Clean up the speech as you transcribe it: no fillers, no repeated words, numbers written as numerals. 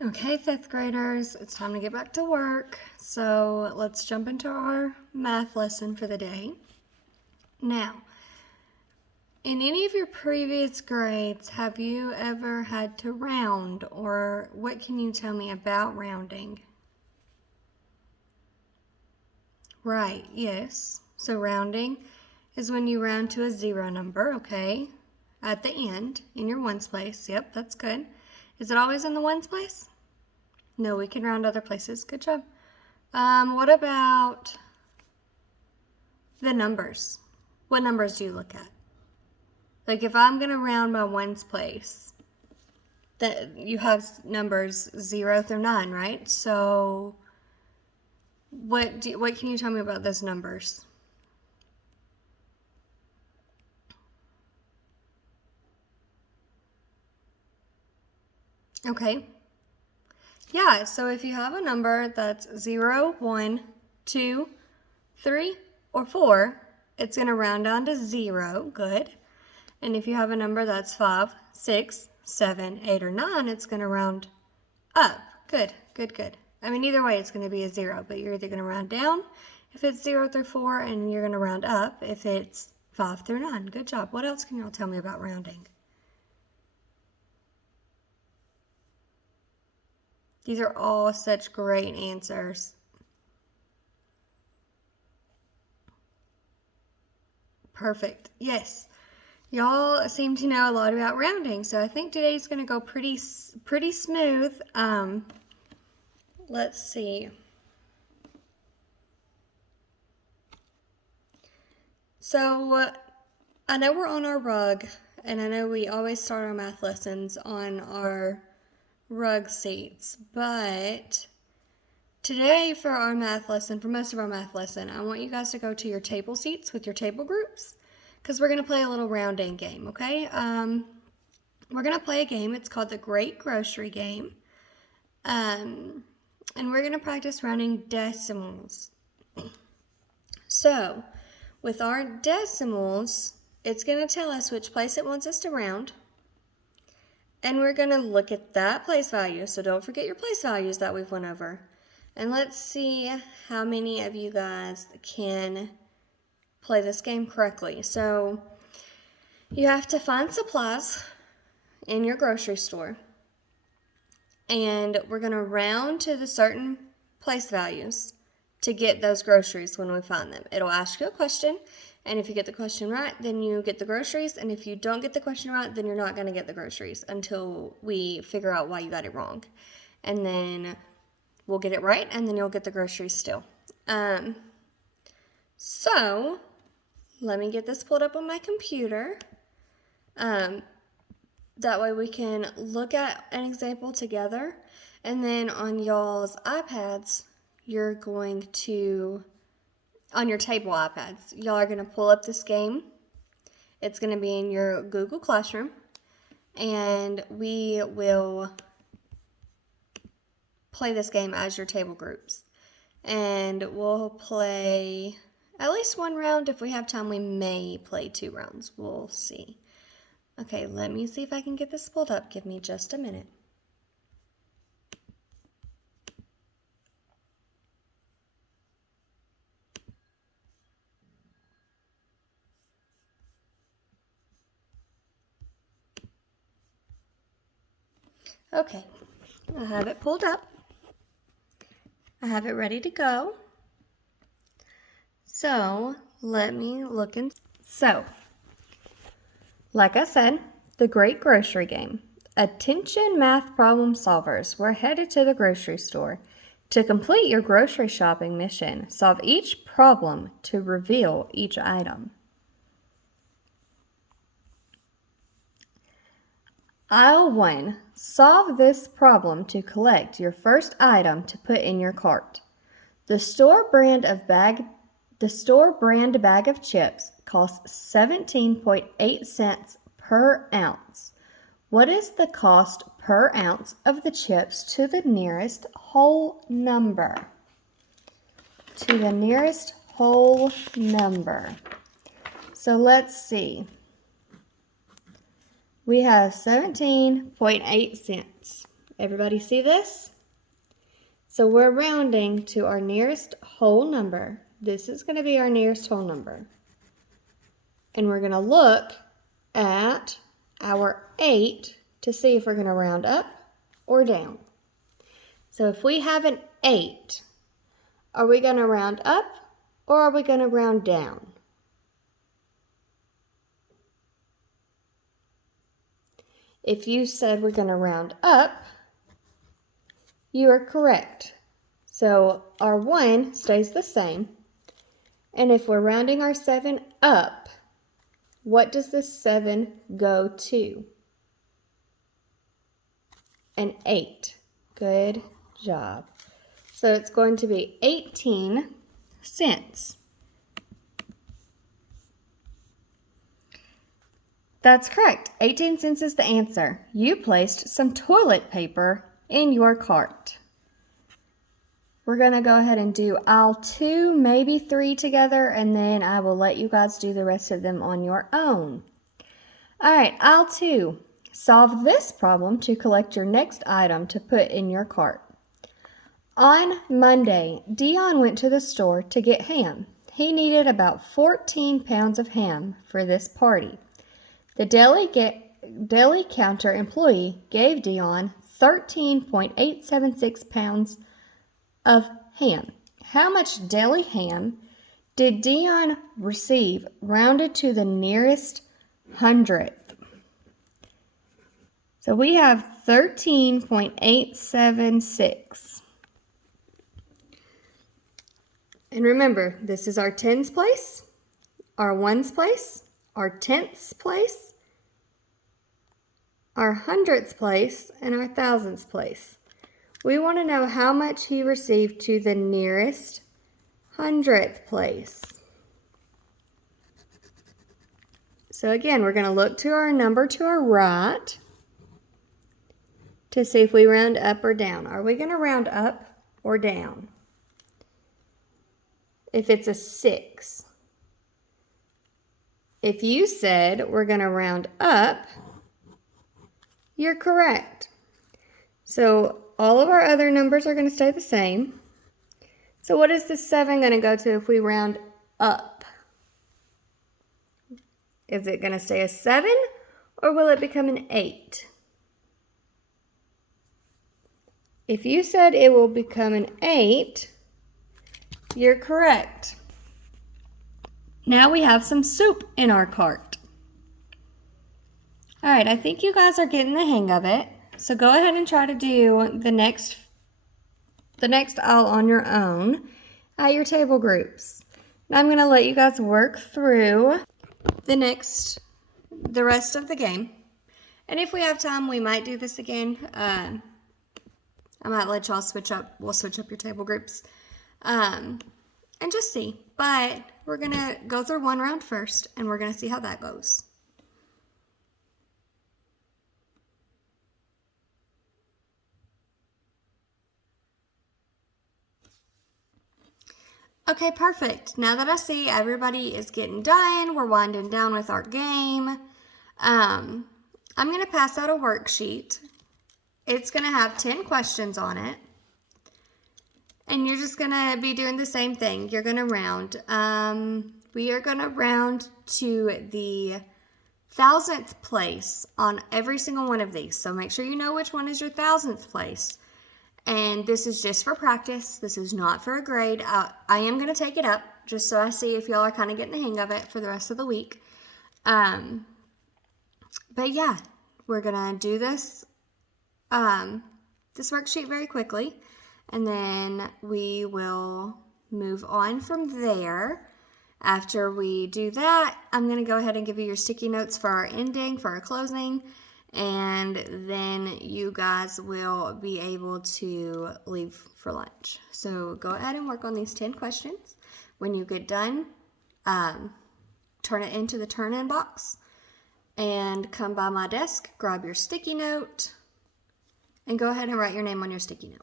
Okay, fifth graders, it's time to get back to work. So let's jump into our math lesson for the day. Now, in any of your previous grades, have you ever had to round, or what can you tell me about rounding? Right, yes. So rounding is when you round to a zero number, okay? At the end, in your ones place. Yep, that's good. Is it always in the ones place? No, we can round other places. Good job. What about the numbers? What numbers do you look at? Like if I'm going to round my ones place, that you have numbers 0 through 9, right? So what can you tell me about those numbers? Okay. Yeah, so if you have a number that's 0, 1, 2, 3, or 4, it's going to round down to 0. Good. And if you have a number that's 5, 6, 7, 8, or 9, it's going to round up. Good, good, good. I mean, either way, it's going to be a 0, but you're either going to round down if it's 0 through 4, and you're going to round up if it's 5 through 9. Good job. What else can y'all tell me about rounding? These are all such great answers. Perfect. Yes. Y'all seem to know a lot about rounding, so I think today's going to go pretty smooth. Let's see. So I know we're on our rug, and I know we always start our math lessons on our rug seats, but today for our math lesson, for most of our math lesson, I want you guys to go to your table seats with your table groups because we're going to play a little rounding game, okay? We're going to play a game. It's called the Great Grocery Game, and we're going to practice rounding decimals. So, with our decimals, it's going to tell us which place it wants us to round. And we're going to look at that place value. So don't forget your place values that we've went over. And let's see how many of you guys can play this game correctly. So you have to find supplies in your grocery store. And we're going to round to the certain place values to get those groceries when we find them. It'll ask you a question, and if you get the question right, then you get the groceries, and if you don't get the question right, then you're not going to get the groceries until we figure out why you got it wrong. And then we'll get it right, and then you'll get the groceries still. So let me get this pulled up on my computer. That way we can look at an example together, and then on y'all's iPads, you're going to, on your table iPads, y'all are going to pull up this game. It's going to be in your Google Classroom, and we will play this game as your table groups. And we'll play at least one round. If we have time, we may play 2 rounds. We'll see. Okay, let me see if I can get this pulled up. Give me just a minute. Okay, I have it pulled up. I have it ready to go. So let me look and so, like I said, the Great Grocery Game. Attention math problem solvers, we're headed to the grocery store. To complete your grocery shopping mission, solve each problem to reveal each item. Aisle 1. Solve this problem to collect your first item to put in your cart. The store brand bag of chips costs 17.8 cents per ounce. What is the cost per ounce of the chips to the nearest whole number? To the nearest whole number. So let's see. We have 17.8 cents. Everybody see this? So we're rounding to our nearest whole number. This is going to be our nearest whole number. And we're going to look at our 8 to see if we're going to round up or down. So if we have an 8, are we going to round up or are we going to round down? If you said we're going to round up, you are correct. So our 1 stays the same. And if we're rounding our 7 up, what does this 7 go to? An 8. Good job. So it's going to be 18 cents. That's correct. 18 cents is the answer. You placed some toilet paper in your cart. We're going to go ahead and do aisle 2, maybe 3 together, and then I will let you guys do the rest of them on your own. All right, aisle 2. Solve this problem to collect your next item to put in your cart. On Monday, Dion went to the store to get ham. He needed about 14 pounds of ham for this party. The deli counter employee gave Dion 13.876 pounds of ham. How much deli ham did Dion receive rounded to the nearest hundredth? So we have 13.876. And remember, this is our tens place, our ones place, our tenths place, our hundredths place, and our thousandths place. We want to know how much he received to the nearest hundredth place. So again, we're going to look to our number to our right to see if we round up or down. Are we going to round up or down? If it's a 6. If you said we're going to round up, you're correct. So all of our other numbers are going to stay the same. So what is the 7 going to go to if we round up? Is it going to stay a 7 or will it become an 8? If you said it will become an 8, you're correct. Now we have some soup in our cart. All right, I think you guys are getting the hang of it. So go ahead and try to do the next aisle on your own at your table groups. Now I'm going to let you guys work through the rest of the game. And if we have time, we might do this again. I might let y'all we'll switch up your table groups and just see. But we're going to go through one round first, and we're going to see how that goes. Okay, perfect. Now that I see everybody is getting done, we're winding down with our game. I'm going to pass out a worksheet. It's going to have 10 questions on it. And you're just going to be doing the same thing. You're going to round. We are going to round to the 1,000th place on every single one of these. So make sure you know which one is your 1,000th place. And this is just for practice. This is not for a grade. I am going to take it up just so I see if y'all are kind of getting the hang of it for the rest of the week. But yeah, we're going to do this worksheet very quickly. And then we will move on from there. After we do that, I'm going to go ahead and give you your sticky notes for our ending, for our closing. And then you guys will be able to leave for lunch. So go ahead and work on these 10 questions. When you get done, turn it into the turn-in box and come by my desk, grab your sticky note, and go ahead and write your name on your sticky note.